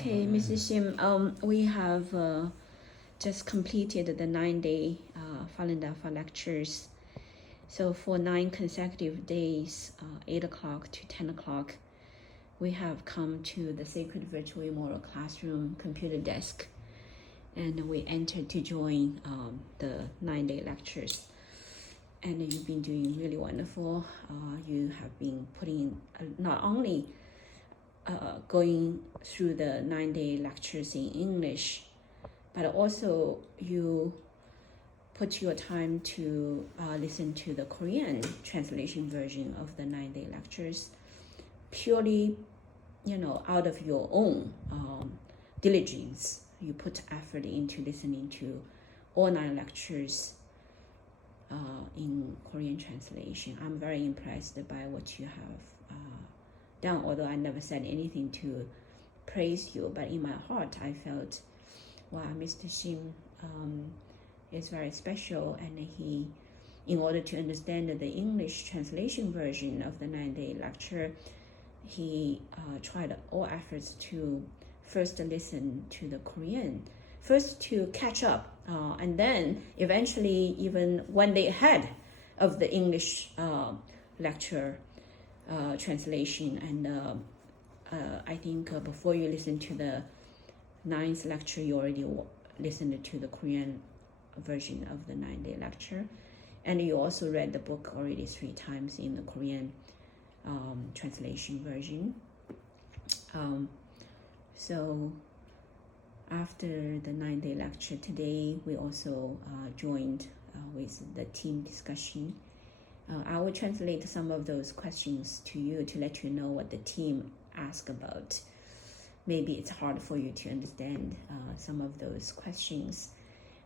Okay, Mrs. Shim, we have just completed the 9-day Falun Dafa lectures. So for 9 consecutive days, 8 o'clock to 10 o'clock, we have come to the Sacred Virtual Immortal Classroom computer desk, and we entered to join the 9-day lectures. And you've been doing really wonderful. You have been putting not only going through the 9-day lectures in English, but also you put your time to listen to the Korean translation version of the 9-day lectures, purely, out of your own diligence. You put effort into listening to all 9 lectures in Korean translation. I'm very impressed by what you have done, although I never said anything to praise you, but in my heart I felt, wow, Mr. Shim is very special, and he, in order to understand the English translation version of the 9-day lecture, he tried all efforts to first listen to the Korean, first to catch up, and then eventually even 1 day ahead of the English lecture translation. And I think before you listen to the 9th lecture, you already listened to the Korean version of the 9-day lecture, and you also read the book already 3 times in the Korean translation version. So after the 9-day lecture today, we also joined with the team discussion. I will translate some of those questions to you to let you know what the team asked about. Maybe it's hard for you to understand some of those questions.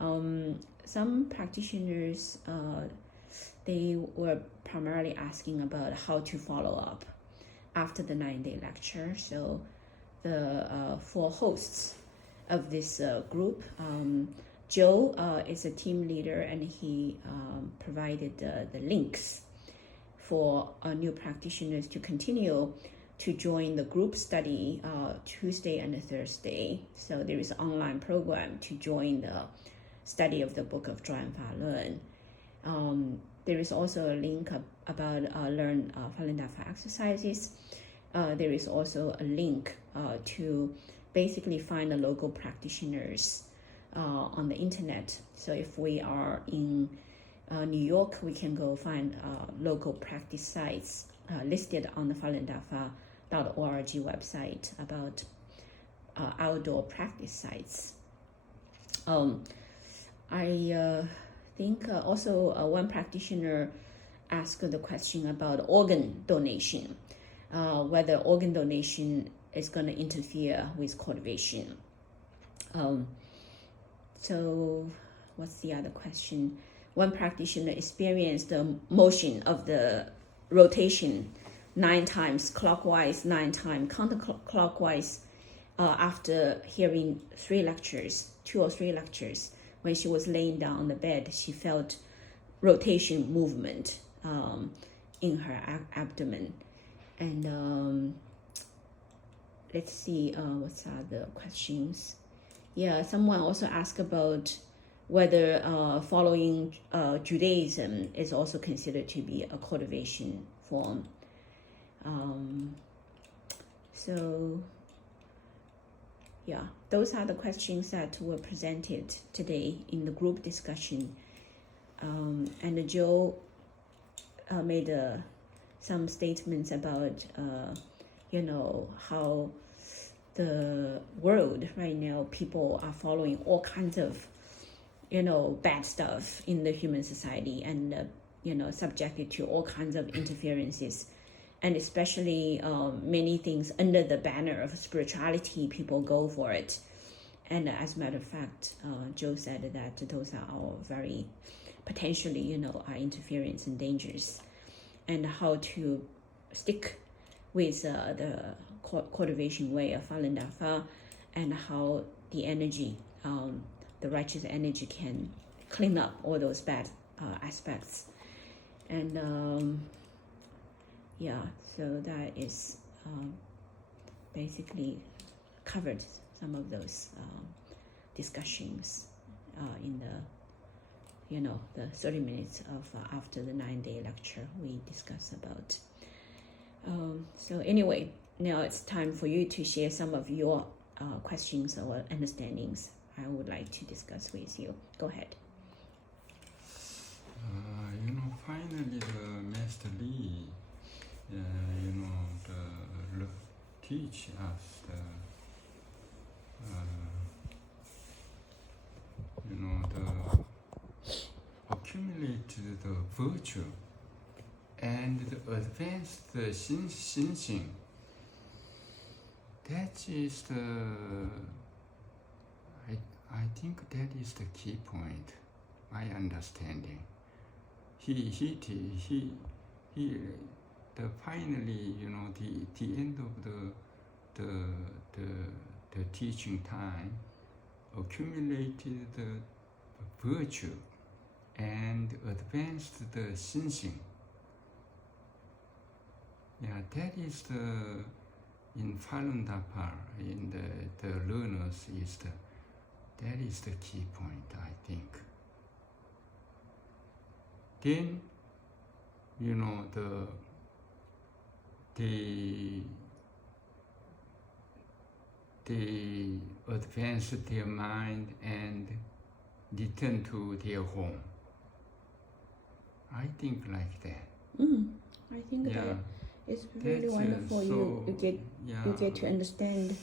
Some practitioners, they were primarily asking about how to follow up after the 9-day lecture. So the 4 hosts of this group, Joe is a team leader, and he provided the links for new practitioners to continue to join the group study Tuesday and Thursday. So there is an online program to join the study of the book of Zhuan Falun. There is also a link about learn Falun Dafa exercises. There is also a link to basically find the local practitioners on the internet. So if we are in New York, we can go find local practice sites listed on the falundafa.org website about outdoor practice sites. I think also one practitioner asked the question about organ donation, whether organ donation is going to interfere with cultivation. So what's the other question? One practitioner experienced the motion of the rotation 9 times clockwise, 9 times counterclockwise after hearing 2 or 3 lectures. When she was laying down on the bed, she felt rotation movement in her abdomen. And let's see, what's other questions? Yeah, someone also asked about whether following Judaism is also considered to be a cultivation form. So yeah, those are the questions that were presented today in the group discussion. And Joe made some statements about how the world right now, people are following all kinds of bad stuff in the human society, and subjected to all kinds of interferences, and especially many things under the banner of spirituality, people go for it. And as a matter of fact, Joe said that those are all very potentially are interference and dangers, and how to stick with the cultivation way of Falun Dafa, and how the energy, the righteous energy, can clean up all those bad aspects. And yeah, so that is basically covered some of those discussions in the the 30 minutes of after the 9-day lecture we discussed about. So anyway, now it's time for you to share some of your questions or understandings I would like to discuss with you. Go ahead. Finally the Master Lee, teach us the accumulated the virtue and the advanced xinxing. That is I think that is the key point, my understanding. He finally, the end of the teaching time, accumulated the virtue and advanced the xinxing. Yeah, that is in Falun Dafa, in the learners that is the key point, I think. Then, they advance their mind and return to their home. I think like that. I think that it's really wonderful. You get to understand.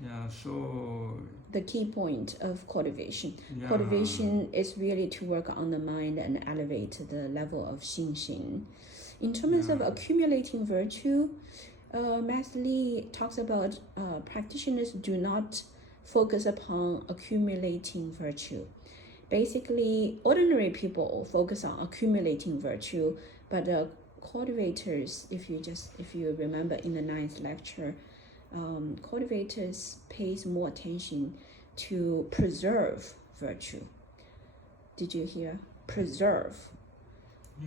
Yeah. So the key point of cultivation. Yeah. Cultivation is really to work on the mind and elevate the level of xinxing. In terms of accumulating virtue, Master Lee talks about practitioners do not focus upon accumulating virtue. Basically, ordinary people focus on accumulating virtue, but cultivators, if you remember in the 9th lecture, cultivators pays more attention to preserve virtue. Did you hear? Preserve.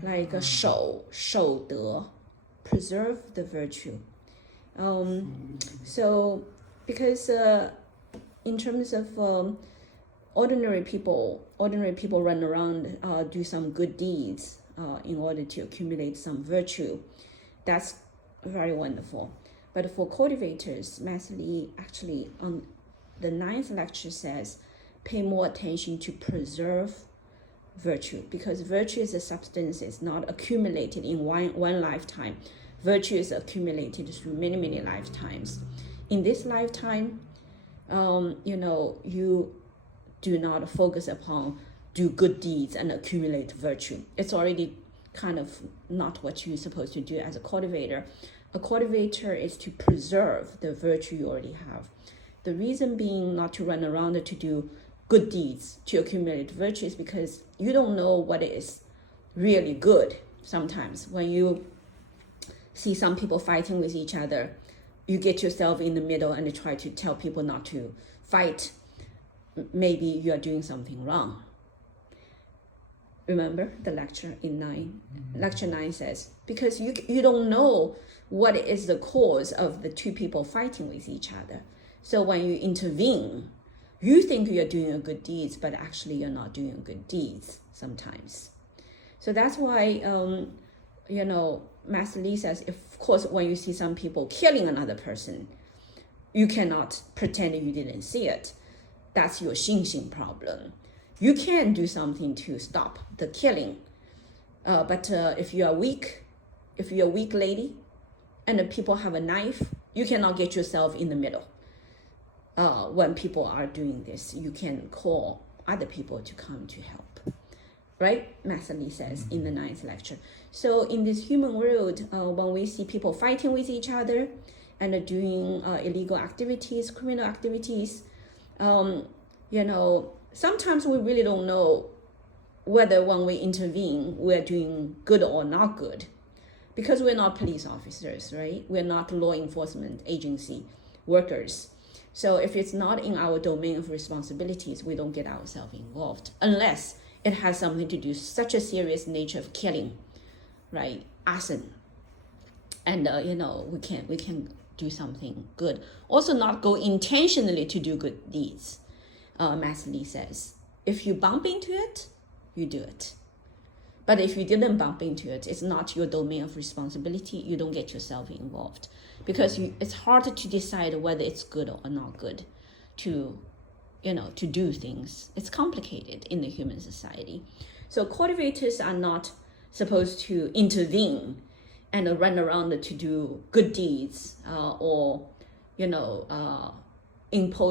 Like a 守德, preserve the virtue. So because in terms of ordinary people run around, do some good deeds in order to accumulate some virtue. That's very wonderful. But for cultivators, Master Lee actually on the 9th lecture says, pay more attention to preserve virtue, because virtue is a substance, it's not accumulated in one lifetime. Virtue is accumulated through many lifetimes. In this lifetime, you do not focus upon do good deeds and accumulate virtue. It's already kind of not what you're supposed to do as a cultivator. A cultivator is to preserve the virtue you already have. The reason being not to run around to do good deeds to accumulate virtue is because you don't know what is really good. Sometimes when you see some people fighting with each other, you get yourself in the middle and try to tell people not to fight. Maybe you are doing something wrong. Remember the lecture in 9? Lecture 9 says, because you don't know what is the cause of the two people fighting with each other. So when you intervene, you think you're doing a good deeds, but actually you're not doing good deeds sometimes. So that's why, Master Lee says, of course, when you see some people killing another person, you cannot pretend you didn't see it. That's your xinxing problem. You can do something to stop the killing. But if you're weak lady, and the people have a knife, you cannot get yourself in the middle. When people are doing this, you can call other people to come to help. Right? Master Lee says in the 9th lecture. So in this human world, when we see people fighting with each other and doing illegal activities, criminal activities, sometimes we really don't know whether when we intervene, we're doing good or not good. Because we're not police officers, right? We're not law enforcement agency workers. So if it's not in our domain of responsibilities, we don't get ourselves involved unless it has something to do such a serious nature of killing, right? Arson. And we can do something good. Also not go intentionally to do good deeds. Master Li says, if you bump into it, you do it. But if you didn't bump into it, it's not your domain of responsibility. You don't get yourself involved, because it's hard to decide whether it's good or not good to do things. It's complicated in the human society. So cultivators are not supposed to intervene and run around to do good deeds or impose